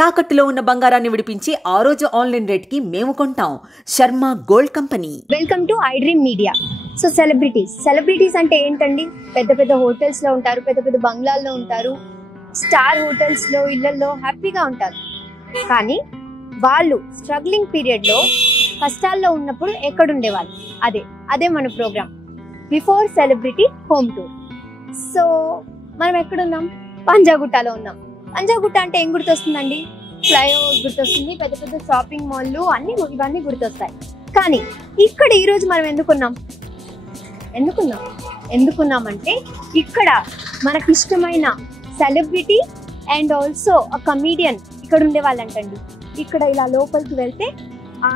తాకట్టులో ఉన్న బంగారాన్ని విడిపించి ఆ రోజు ఆన్లైన్ రేట్కి మేము కొంటాం. Sharma gold company. Welcome to I dream media. So celebrities అంటే ఏంటండి? పెద్ద పెద్ద హోటల్స్ లో ఉంటారు, పెద్ద పెద్ద బంగ్లాల్లో ఉంటారు, స్టార్ హోటల్స్ లో ఇళ్లలో హ్యాపీగా ఉంటారు. కానీ వాళ్ళు స్ట్రగ్లింగ్ పీరియడ్ లో కష్టాల్లో ఉన్నప్పుడు ఎక్కడుండేవాళ్ళు? అదే మన program before celebrity home tour. So మనం ఎక్కడున్నాం? పంజాగుట్టలో ఉన్నాం. పంజాగుట్ట అంటే ఏం గుర్తొస్తుందండి? ఫ్లైఓవర్ గుర్తొస్తుంది, పెద్ద పెద్ద షాపింగ్ మాల్లు ఇవన్నీ గుర్తొస్తాయి. కానీ ఇక్కడ ఈరోజు మనం ఎందుకున్నామంటే ఇక్కడ మనకి ఇష్టమైన సెలబ్రిటీ అండ్ ఆల్సో ఆ కమీడియన్ ఇక్కడ ఉండే వాళ్ళంటండి. ఇక్కడ ఇలా లోపలికి వెళ్తే ఆ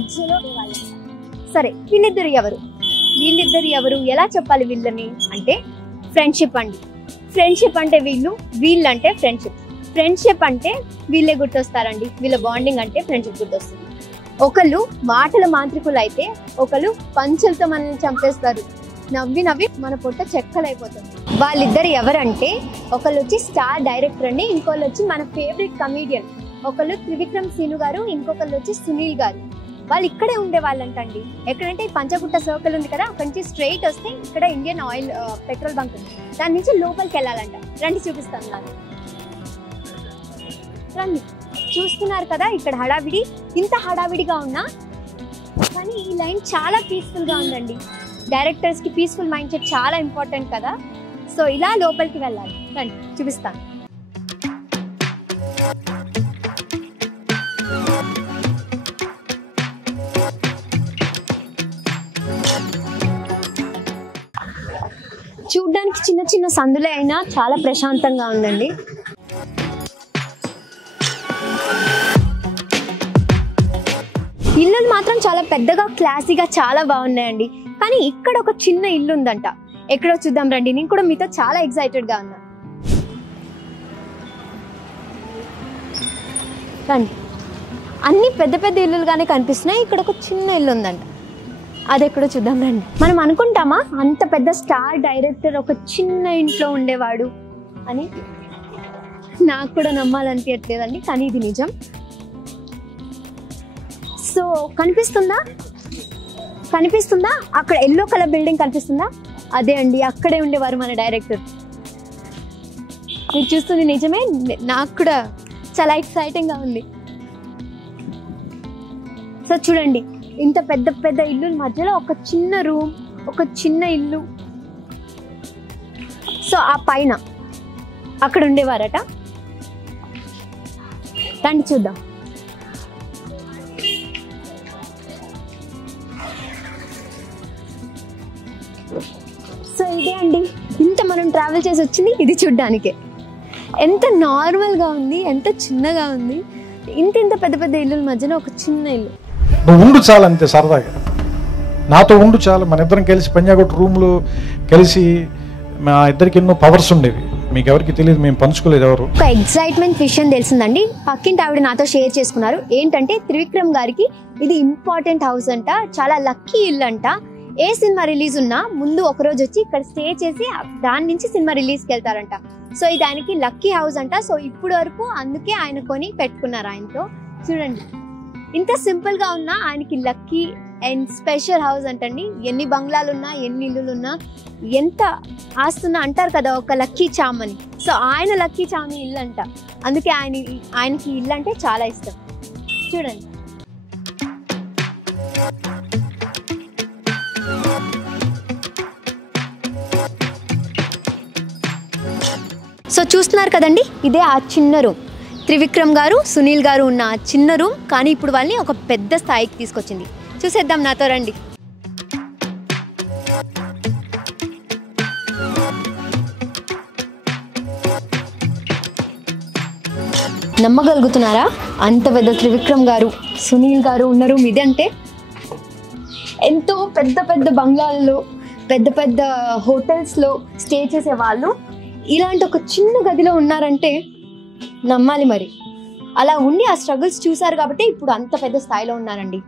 ఎడ్జ్లో ఉండేవాళ్ళంట. సరే, వీళ్ళిద్దరు ఎవరు ఎలా చెప్పాలి వీళ్ళని అంటే? ఫ్రెండ్షిప్ అండి. ఫ్రెండ్షిప్ అంటే వీళ్ళంటే ఫ్రెండ్షిప్ అంటే వీళ్ళే గుర్తొస్తారండి. వీళ్ళ బాండింగ్ అంటే ఫ్రెండ్షిప్ గుర్తొస్తుంది. ఒకళ్ళు మాటల మాంత్రికులు అయితే ఒకళ్ళు పంచులతో మనల్ని చంపేస్తారు. నవ్వి మన పొట్ట చెక్కలైపోతుంది. వాళ్ళిద్దరు ఎవరంటే ఒకళ్ళు వచ్చి స్టార్ డైరెక్టర్ అండి, ఇంకోళ్ళు వచ్చి మన ఫేవరెట్ కమీడియన్. ఒకళ్ళు త్రివిక్రమ్ సీను గారు, ఇంకొకళ్ళు వచ్చి సునీల్ గారు. వాళ్ళు ఇక్కడే ఉండే వాళ్ళంటండి. ఎక్కడంటే పంజాగుట్ట సర్కిల్ ఉంది కదా, అక్కడి నుంచి స్ట్రైట్ వస్తే ఇక్కడ ఇండియన్ ఆయిల్ పెట్రోల్ బంక్ ఉంది. దాని నుంచి లోపలికి వెళ్ళాలంట. రండి, చూపిస్తాను. నాకు రండి. చూస్తున్నారు కదా ఇక్కడ హడావిడి. ఇంత హడావిడిగా ఉన్నా కానీ ఈ లైన్ చాలా పీస్ఫుల్ గా ఉందండి. డైరెక్టర్స్ కి పీస్ఫుల్ మైండ్ సెట్ చాలా ఇంపార్టెంట్ కదా. సో ఇలా లోపలికి వెళ్ళాలి. రండి, చూపిస్తాను. చూడ్డానికి చిన్న చిన్న సందులే అయినా చాలా ప్రశాంతంగా ఉందండి. ఇల్లులు మాత్రం చాలా పెద్దగా క్లాసీగా చాలా బాగున్నాయండి. కానీ ఇక్కడ ఒక చిన్న ఇల్లు ఉందంట. ఎక్కడో చూద్దాం రండి. నేను కూడా మీతో చాలా ఎక్సైటెడ్ గా ఉన్నా. రండి. అన్ని పెద్ద పెద్ద ఇల్లులుగానే కనిపిస్తున్నాయి. ఇక్కడ ఒక చిన్న ఇల్లు ఉందంట. అది ఎక్కడో చూద్దాం రండి. మనం అనుకుంటామా అంత పెద్ద స్టార్ డైరెక్టర్ ఒక చిన్న ఇంట్లో ఉండేవాడు అని? నాకు కూడా నమ్మాలనిపించట్లేదండి, కానీ ఇది నిజం. సో కనిపిస్తుందా అక్కడ ఎల్లో కలర్ బిల్డింగ్ కనిపిస్తుందా? అదే అండి, అక్కడే ఉండేవారు మన డైరెక్టర్. మీరు చూస్తుంది నిజమే. నాకు కూడా చాలా ఎక్సైటింగ్ గా ఉంది. సో చూడండి, ఇంత పెద్ద పెద్ద ఇల్లు మధ్యలో ఒక చిన్న రూమ్, ఒక చిన్న ఇల్లు. సో ఆ పైన అక్కడ ఉండేవారట. రండి చూద్దాం. సో ఇదే అండి, ఇంత మనం ట్రావెల్ చేసి వచ్చింది ఇది చూడ్డానికే. ఎంత నార్మల్గా ఉంది, ఎంత చిన్నగా ఉంది. ఇంత పెద్ద పెద్ద ఇల్లుల మధ్యన ఒక చిన్న ఇల్లు. నువ్వు ఉండు చాలు, అంతే. సరదాగా నాతో ఉండు చాలు. మన ఇద్దరం కలిసి పంజాగుట్ట రూమ్లో కలిసి మా ఇద్దరికి ఎన్నో పవర్స్ ఉండేవి. మీకు ఎవరికి తెలియదు, మేము పంచుకోలేదు ఎవరు. ఒక ఎక్సైట్మెంట్ విషయం తెలిసిందండి. పక్కింటి ఆవిడ నాతో షేర్ చేసుకున్నారు. ఏంటంటే త్రివిక్రమ్ గారికి ఇది ఇంపార్టెంట్ హౌస్ అంట, చాలా లక్కీ ఇల్లు అంట. ఏ సినిమా రిలీజ్ ఉన్నా ముందు ఒక రోజు వచ్చి ఇక్కడ స్టే చేసి దాని నుంచి సినిమా రిలీజ్కి వెళ్తారంట. సో ఇది ఆయనకి లక్కీ హౌస్ అంట. సో ఇప్పుడు వరకు అందుకే ఆయన కొని పెట్టుకున్నారు ఆయనతో. చూడండి, ఇంత సింపుల్ గా ఉన్నా ఆయనకి లక్కీ అండ్ స్పెషల్ హౌస్ అంటండి. ఎన్ని బంగ్లాలు ఉన్నా, ఎన్ని ఇల్లులు ఉన్నా, ఎంత ఆస్తున్నా అంటారు కదా ఒక లక్కీ చామ్ అని. సో ఆయన లక్కీ చామ్ ఇల్లు అంట. అందుకే ఆయనకి ఇల్లు అంటే చాలా ఇష్టం. చూడండి, సో చూస్తున్నారు కదండి, ఇదే ఆ చిన్న రూమ్. త్రివిక్రమ్ గారు, సునీల్ గారు ఉన్న ఆ చిన్న రూమ్. కానీ ఇప్పుడు వాళ్ళని ఒక పెద్ద స్థాయికి తీసుకొచ్చింది. చూసేద్దాం, నాతో రండి. నమ్మగలుగుతున్నారా? అంత పెద్ద త్రివిక్రమ్ గారు, సునీల్ గారు ఉన్న రూమ్ ఇది. అంటే ఎంతో పెద్ద పెద్ద బంగ్లాల్లో, పెద్ద పెద్ద హోటల్స్లో స్టే చేసే వాళ్ళు ఇలాంటి ఒక చిన్న గదిలో ఉన్నారంటే నమ్మాలి మరి. అలా ఉండి ఆ స్ట్రగుల్స్ చూసారు కాబట్టి ఇప్పుడు అంత పెద్ద స్థాయిలో ఉన్నారండి.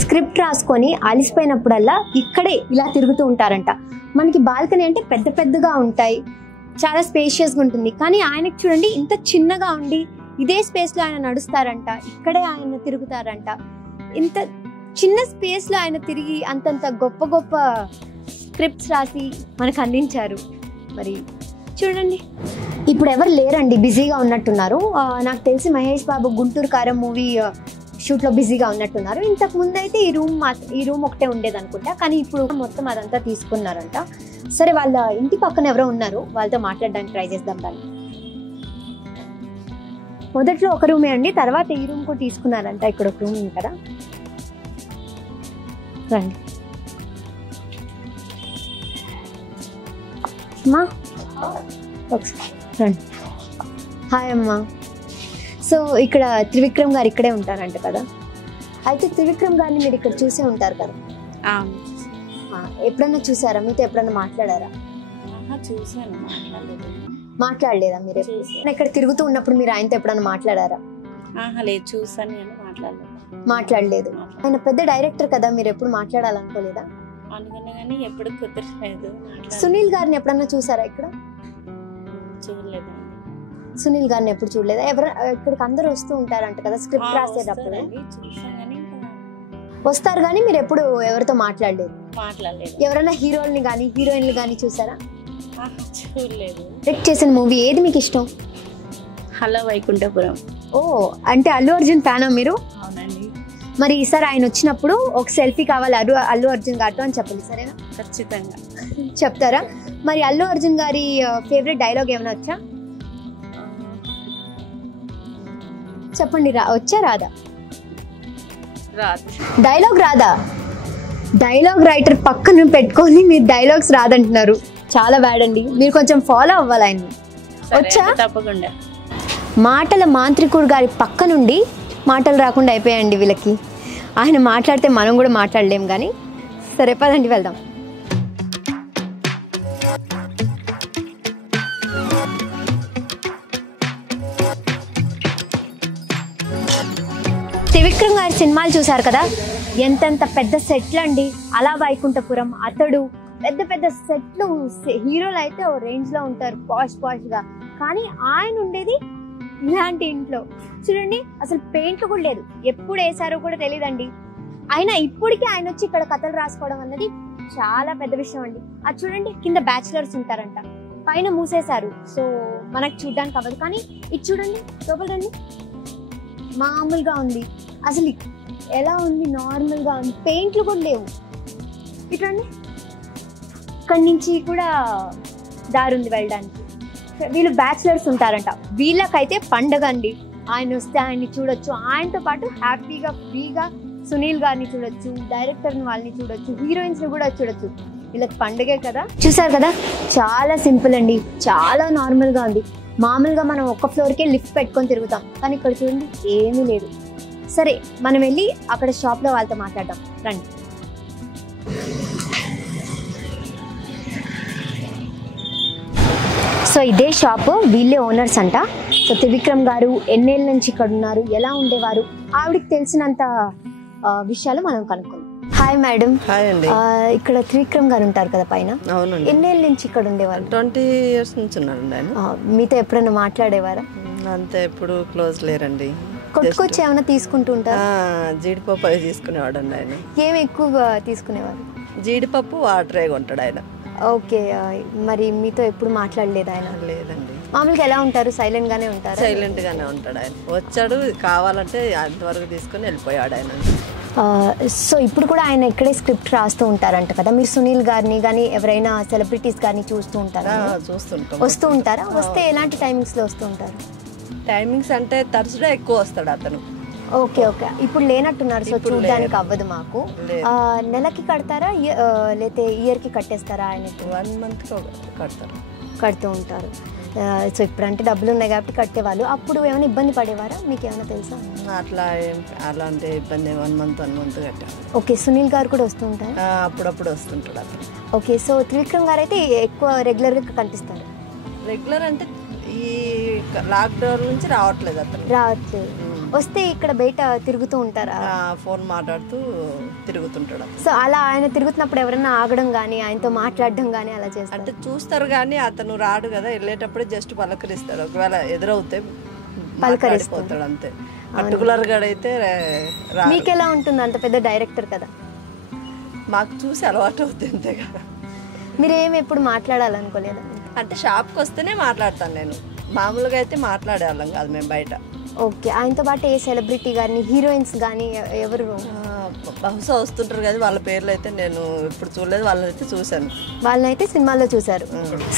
స్క్రిప్ట్ రాసుకొని అలిసిపోయినప్పుడల్లా ఇక్కడే ఇలా తిరుగుతూ ఉంటారంట. మనకి బాల్కనీ అంటే పెద్ద పెద్దగా ఉంటాయి, చాలా స్పేషియస్గా ఉంటుంది. కానీ ఆయనకి చూడండి ఇంత చిన్నగా ఉండి ఇదే స్పేస్లో ఆయన నడుస్తారంట, ఇక్కడే ఆయన తిరుగుతారంట. ఇంత చిన్న స్పేస్లో ఆయన తిరిగి అంతంత గొప్ప గొప్ప స్క్రిప్ట్స్ రాసి మనకు అందించారు. మరి చూడండి, ఇప్పుడు ఎవరు లేరండి, బిజీగా ఉన్నట్టున్నారు. నాకు తెలిసి మహేష్ బాబు గుంటూరు కారం మూవీ షూట్లో బిజీగా ఉన్నట్టున్నారు. ఇంతకు ముందు అయితే ఈ రూమ్ ఒకటే ఉండేది అనుకుంటా, కానీ ఇప్పుడు మొత్తం అదంతా తీసుకున్నారంట. సరే, వాళ్ళ ఇంటి పక్కన ఎవరో ఉన్నారు, వాళ్ళతో మాట్లాడడానికి ట్రై చేద్దాం. దాన్ని మొదట్లో ఒక రూమే అండి, తర్వాత ఈ రూమ్ కూడా తీసుకున్నారంట. ఇక్కడ ఒక రూమ్ ఉంది కదా, రండి అమ్మా, ఒకసారి రండి. హాయ్ అమ్మా. సో ఇక్కడ త్రివిక్రమ్ గారు ఇక్కడే ఉంటారంట కదా, అయితే త్రివిక్రమ్ గారిని మీరు ఇక్కడ చూసే ఉంటారు కదా, ఎప్పుడన్నా చూసారా? మీతో ఎప్పుడన్నా మాట్లాడారా? చూసాను, మాట్లాడలేదా మీరు? ఇక్కడ తిరుగుతూ ఉన్నప్పుడు మీరు ఆయనతో ఎప్పుడన్నా మాట్లాడారా? లేదు, చూసాను నేను, మాట్లాడలేదు. ఆయన పెద్ద డైరెక్టర్ కదా, మీరు ఎప్పుడు మాట్లాడాలనుకోలేదా? అనుకున్నా కానీ ఎప్పుడు కుదరలేదు. సునీల్ గారిని ఎప్పుడన్నా చూసారా ఇక్కడ? చూడలేదు. సునీల్ గారిని ఎప్పుడు చూడలేదా? ఇక్కడికి అందరూ వస్తూ ఉంటారంట కదా స్క్రిప్ట్ రాసేటప్పుడు. వస్తారు కానీ మీరు ఎప్పుడు ఎవరితో మాట్లాడలేదు? ఎవరైనా హీరోల్ని కానీ హీరోయిన్లు కానీ చూసారా? చూడలేదు. డైరెక్ట్ చేసిన మూవీ ఏది మీకు ఇష్టం? హలో వైకుంఠపురం. ఓ, అంటే అల్లు అర్జున్ ఫ్యానా మీరు? అవునండి. మరి ఈసారి ఆయన వచ్చినప్పుడు ఒక సెల్ఫీ కావాలి అల్లు అర్జున్ గారితో అని చెప్పండి, సరేనా? ఖచ్చితంగా చెప్తారా? మరి అల్లు అర్జున్ గారి ఫేవరెట్ డైలాగ్ ఏమైనా వచ్చా? చెప్పండి. వచ్చా రాదా? డైలాగ్ రాదా? డైలాగ్ రైటర్ పక్కన పెట్టుకొని మీరు డైలాగ్స్ రాదంటున్నారు, చాలా బ్యాడ్ అండి. మీరు కొంచెం ఫాలో అవ్వాలి ఆయన్ని. వచ్చా? తప్పకుండా. మాటల మాంత్రికుడు గారి పక్క నుండి మాటలు రాకుండా అయిపోయాయండి వీళ్ళకి. ఆయన మాట్లాడితే మనం కూడా మాట్లాడలేం కానీ. సరే పదండి వెళ్దాం. త్రివిక్రమ్ గారి సినిమాలు చూసారు కదా, ఎంతెంత పెద్ద సెట్లు అండి. అలా వైకుంఠపురం, అతడు, పెద్ద పెద్ద సెట్లు. హీరోలు అయితే ఓ రేంజ్ లో ఉంటారు, పాష్ గా. కానీ ఆయన ఉండేది ఇలాంటి ఇంట్లో. చూడండి, అసలు పెయింట్లు కూడా లేదు, ఎప్పుడు వేసారో కూడా తెలియదండి. అయినా ఇప్పటికీ ఆయన వచ్చి ఇక్కడ కథలు రాసుకోవడం అన్నది చాలా పెద్ద విషయం అండి. అది చూడండి, కింద బ్యాచిలర్స్ ఉంటారంట, పైన మూసేశారు, సో మనకు చూడడానికి అవ్వదు. కానీ ఇది చూడండి, లోపల రండి, మామూలుగా ఉంది. అసలు ఎలా ఉంది? నార్మల్ గా ఉంది, పెయింట్లు కూడా లేవు. ఇట్లండి, ఇక్కడి నుంచి కూడా దారి ఉంది వెళ్ళడానికి. వీళ్ళు బ్యాచిలర్స్ ఉంటారంట, వీళ్ళకైతే పండగ అండి. ఆయన వస్తే ఆయన్ని చూడొచ్చు, ఆయనతో పాటు హ్యాపీగా ఫ్రీగా సునీల్ గారిని చూడొచ్చు, డైరెక్టర్ వాళ్ళని చూడొచ్చు, హీరోయిన్స్ ని కూడా చూడొచ్చు. వీళ్ళకి పండగే కదా. చూసారు కదా, చాలా సింపుల్ అండి, చాలా నార్మల్ గా ఉంది. మామూలుగా మనం ఒక్క ఫ్లోర్కే లిఫ్ట్ పెట్టుకొని తిరుగుతాం, కానీ ఇక్కడ చూడండి ఏమీ లేదు. సరే, మనం వెళ్ళి అక్కడ షాప్లో వాళ్ళతో మాట్లాడదాం, రండి. సో ఇదే షాప్, వీళ్ళే ఓనర్స్ అంట. సో త్రివిక్రమ్ గారు ఎన్నేళ్ళ నుంచి ఇక్కడ ఉన్నారు, ఎలా ఉండేవారు, ఆవిడకి తెలిసినంత విషయాలు మనం కనుక్కుందాం. Hi madam. హాయ్ అండి. ఇక్కడ త్రివిక్రమ్ గారు ఉంటారు కదా పైన? అవునండి. ఎన్నేళ్ళ నుంచి ఇక్కడ ఉండేవారు? 20 years నుంచి ఉన్నారండి ఆయన. మీతో ఎప్పుడైనా మాట్లాడేవారా? అంతే, ఎప్పుడు క్లోజ్ లేరండి. కొట్టుకొచ్చి ఏమైనా తీసుకుంటూ ఉంటారు? జీడిపప్పు అవి తీసుకునేవాడు అండి ఆయన. ఏమి ఎక్కువగా తీసుకునేవారు? జీడిపప్పు, వాటరే కొంటాడు ఆయన. ఓకే. మరి మీతో ఎప్పుడు మాట్లాడలేదు ఆయన? లేదండి. మామూలుగా ఎలా ఉంటారు? సైలెంట్ గానే ఉంటారు? సైలెంట్ గానే ఉంటాడు ఆయన. వచ్చాడు, కావాలంటే అంతవరకు తీసుకుని వెళ్ళిపోయాడు ఆయన. సో ఇప్పుడు కూడా ఆయన ఇక్కడే స్క్రిప్ట్ రాస్తూ ఉంటారంట కదా. మీరు సునీల్ గారిని కానీ ఎవరైనా సెలబ్రిటీస్ గారిని చూస్తూ ఉంటారా? చూస్తుంటాం. వస్తూ ఉంటారా? వస్తే ఎలాంటి టైమింగ్స్ లో వస్తూ ఉంటారు? టైమింగ్స్ అంటే థర్స్డే ఎక్కువ వస్తాడు అతను. Okay okay. ఇప్పుడు లేనట్టున్నారు, సో చూడడానికి అవ్వదు మాకు. నెలకి కడతారా లేకపోతే ఇయర్ కి కట్టేస్తారా? ఆయన 1 month కడుతూ ఉంటారు. సో ఇప్పుడంటే డబ్బులు ఉన్నాయి కాబట్టి కట్టేవాళ్ళు. అప్పుడు ఏమైనా ఇబ్బంది పడేవారా? మీకు ఏమైనా తెలుసా? అలాంటి ఇబ్బంది 1 month కట్టారు. ఓకే. సునీల్ గారు కూడా వస్తూ ఉంటారు? అప్పుడప్పుడు వస్తుంటాడు అతను. ఓకే. సో త్రివిక్రమ్ గారు అయితే ఎక్కువ రెగ్యులర్గా కనిపిస్తారు? రెగ్యులర్ అంటే ఈ లాక్డౌన్ నుంచి రావట్లేదు అతను. రావట్లేదు. వస్తే ఇక్కడ బయట తిరుగుతూ ఉంటారా? ఫోన్ మాట్లాడుతూ తిరుగుతుంటాడు. సో అలా ఆయన తిరుగుతున్నప్పుడు ఎవరైనా ఆగడం కానీ ఆయనతో మాట్లాడడం కానీ అలా చేస్తారు? అంటే చూస్తారు కానీ అతను రాడు కదా, వెళ్ళేటప్పుడు జస్ట్ పలకరిస్తాడు. ఒకవేళ ఎదురవుతే మాట్లాడిపోతాడు అంతే. పర్టికులర్ గా అయితే మీకు ఎలా ఉంటుంది? అంత పెద్ద డైరెక్టర్ కదా, మాకు చూసి అలవాటు అవుతుంది అంతేగా. మీరేమి ఎప్పుడు మాట్లాడాలనుకోలేదా? అంటే షాప్కి వస్తేనే మాట్లాడతాను నేను, మామూలుగా అయితే మాట్లాడేవాళ్ళం కాదు మేము బయట. ఓకే. ఆయనతో పాటు ఏ సెలబ్రిటీ కానీ హీరోయిన్స్ కానీ ఎవరు? బహుశా వస్తుంటారు కదా, వాళ్ళ పేర్లు అయితే నేను ఇప్పుడు చూడలేదు, వాళ్ళని అయితే చూశాను. వాళ్ళని అయితే సినిమాల్లో చూసారు.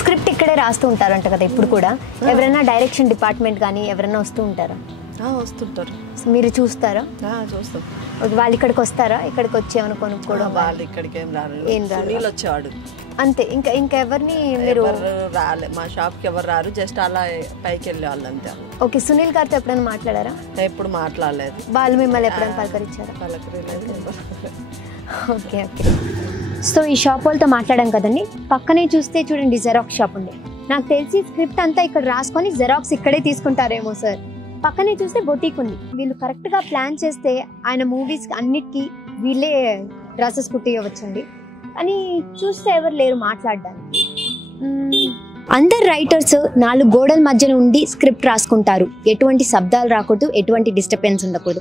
స్క్రిప్ట్ ఇక్కడే రాస్తూ ఉంటారంట కదా ఇప్పుడు కూడా? ఎవరైనా డైరెక్షన్ డిపార్ట్మెంట్ కానీ ఎవరైనా వస్తూ ఉంటారా? వస్తుంటారు. మీరు చూస్తారా? చూస్తాం. వాళ్ళు ఇక్కడికి వస్తారా? ఇక్కడికి వచ్చేమని కొనుక్కోవడం? వాళ్ళు ఇక్కడికి ఏం రాలేదు, వచ్చేవాడు అంతే. ఇంకా ఎవరిని మీరు రాలే, మా షాప్కి ఎవరు రారు, జస్ట్ అలా పైకి వెళ్ళే వాళ్ళు అంతే. ఓకే. సునీల్ గారితో ఎప్పుడైనా మాట్లాడారా? ఎప్పుడు మాట్లాడలేదు. వాళ్ళు మిమ్మల్ని ఎప్పుడైనా పలకరించారా? Okay okay. సో ఈ షాప్ వాళ్ళతో మాట్లాడాం కదండి. పక్కనే చూస్తే చూడండి జెరాక్స్ షాప్ ఉంది. నాకు తెలిసి స్క్రిప్ట్ అంతా ఇక్కడ రాసుకొని జెరాక్స్ ఇక్కడే తీసుకుంటారేమో సార్. పక్కనే చూస్తే బొటీక్ ఉంది. వీళ్ళు కరెక్ట్గా ప్లాన్ చేస్తే ఆయన మూవీస్ అన్నిటికీ వీళ్ళే డ్రెస్సెస్ కుట్టియవచ్చండి. అని చూస్తే ఎవరు లేరు మాట్లాడడానికి. అందరు రైటర్స్ 4 గోడల మధ్యన ఉండి స్క్రిప్ట్ రాసుకుంటారు. ఎటువంటి శబ్దాలు రాకూడదు, ఎటువంటి డిస్టర్బెన్స్ ఉండకూడదు.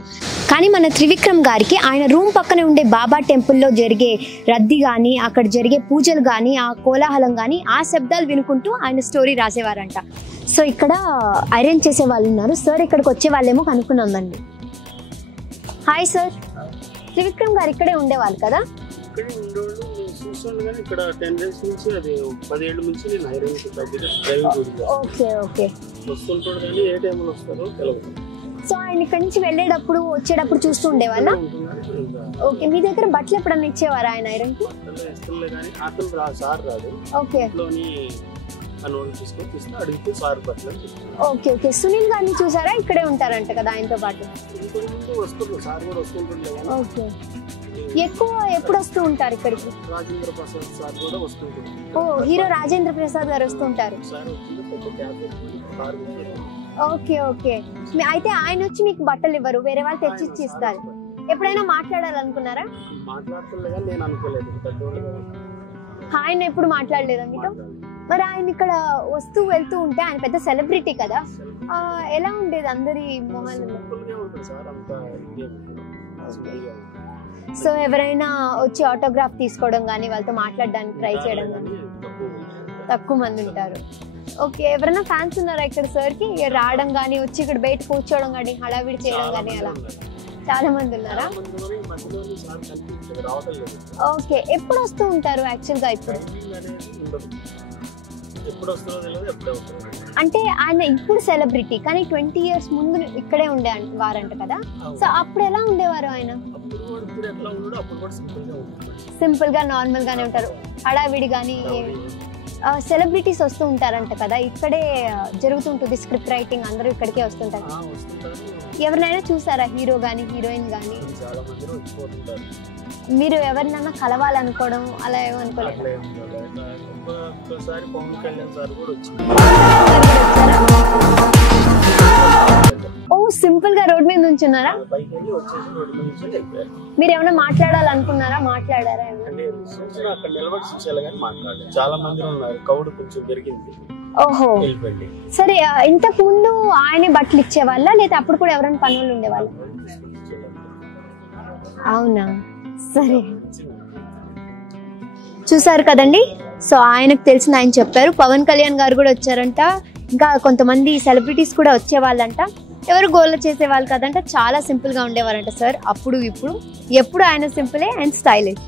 కానీ మన త్రివిక్రమ్ గారికి ఆయన రూమ్ పక్కనే ఉండే బాబా టెంపుల్లో జరిగే రద్దీ కానీ, అక్కడ జరిగే పూజలు కానీ, ఆ కోలాహలం కానీ, ఆ శబ్దాలు వినుకుంటూ ఆయన స్టోరీ రాసేవారంట. సో ఇక్కడ అరేంజ్ చేసే వాళ్ళు ఉన్నారు. సార్ ఇక్కడికి వచ్చే వాళ్ళేమో కనుక్కున్నామండి. హాయ్ సార్, త్రివిక్రమ్ గారు ఇక్కడే ఉండేవాళ్ళు కదా? ఇక్కడే ఉండేవాళ్ళు, నేను చూసాను కానీ ఇక్కడ 10 days నుంచి, అది 10 ఏళ్ళ నుంచి నేను హైరింగ్ డ్రైవింగ్. Okay okay. వస్తుంటాడు కానీ ఏ టైంలో వస్తారో తెలియదు. సో ఆయన ఇక్కడ నుంచి వెళ్ళేటప్పుడు వచ్చేటప్పుడు చూస్తూ ఉండేవాళ్ళ? ఓకే. మీ దగ్గర బట్టలు ఎప్పుడన్నా ఇచ్చేవారా ఆయన ఐరన్ కి? ఇష్టంలే కానీ అతను సార్ రాదు. ఓకే. అడిగితే సార్ బట్టలు. Okay okay. సునీల్ గారిని చూసారా? ఇక్కడే ఉంటారంట కదా ఆయనతో పాటు? వస్తుంటారు, సార్ కూడా వస్తుంటుండే. ఓకే. ఎక్కువ ఎప్పుడు వస్తూ ఉంటారు ఇక్కడికి? రాజేంద్ర ప్రసాద్ సార్ కూడా వస్తుంటారు. ఓ, హీరో రాజేంద్ర ప్రసాద్ గారు వస్తుంటారు. Okay okay. అయితే ఆయన వచ్చి మీకు బట్టలు ఇవ్వరు, వేరే వాళ్ళు తెచ్చి ఇస్తారు. ఎప్పుడైనా మాట్లాడాలనుకున్నారా? మాట్లాడుతుండే కానీ నేను అనుకోలేదు. ఆయన ఎప్పుడు మాట్లాడలేదా మీతో? మరి ఆయన ఇక్కడ వస్తూ వెళ్తూ ఉంటే ఆయన పెద్ద సెలబ్రిటీ కదా, ఎలా ఉండేది అందరి మొహాలలో? సో ఎవరైనా వచ్చి ఆటోగ్రాఫ్ తీసుకోవడం కానీ, వాళ్ళతో మాట్లాడడానికి ట్రై చేయడం కానీ? తక్కువ మంది ఉంటారు. ఓకే. ఎవరైనా ఫ్యాన్స్ ఉన్నారా ఇక్కడ సార్కి? రావడం కానీ, వచ్చి ఇక్కడ బయట కూర్చోవడం కానీ, హడావిడి చేయడం కానీ అలా చాలా మంది ఉన్నారా? ఓకే. ఎప్పుడు వస్తూ ఉంటారు యాక్చువల్గా? ఇప్పుడు అంటే ఆయన ఇప్పుడు సెలబ్రిటీ కానీ 20 years ముందు ఇక్కడే ఉండే వారంట కదా. సో అప్పుడు ఎలా ఉండేవారు ఆయన? సింపుల్ గా నార్మల్ గానే ఉంటారు, హడావిడి కానీ. సెలబ్రిటీస్ వస్తూ ఉంటారంట కదా, ఇక్కడే జరుగుతుంటుంది స్క్రిప్ట్ రైటింగ్, అందరూ ఇక్కడికే వస్తుంటారు. ఎవరినైనా చూసారా, హీరో కానీ హీరోయిన్ కానీ? మీరు ఎవరినైనా కలవాలనుకోవడం అలా ఏమనుకోలేదు? ఓ, సింపుల్ గా రోడ్ మీద నుంచున్నారా? మీరు ఏమైనా మాట్లాడాలనుకున్నారా? మాట్లాడారా? చాలా మంది ఉన్నారు, కౌడు కొంచెం పెరిగింది. ఓహో, సరే. ఇంతకు ముందు ఆయనే బట్టలు ఇచ్చేవాళ్ళ, లేదా అప్పుడు కూడా ఎవరైనా పనులు ఉండేవాళ్ళ? అవునా, సరే. చూసారు కదండి. సో ఆయనకు తెలిసిన ఆయన చెప్పారు. పవన్ కళ్యాణ్ గారు కూడా వచ్చారంట, ఇంకా కొంతమంది సెలబ్రిటీస్ కూడా వచ్చేవాళ్ళంట. ఎవరు గోల చేసేవాళ్ళు కదంట, చాలా సింపుల్ గా ఉండేవారంట సార్. అప్పుడు ఇప్పుడు ఎప్పుడు ఆయన సింపులే అండ్ స్టైలిష్.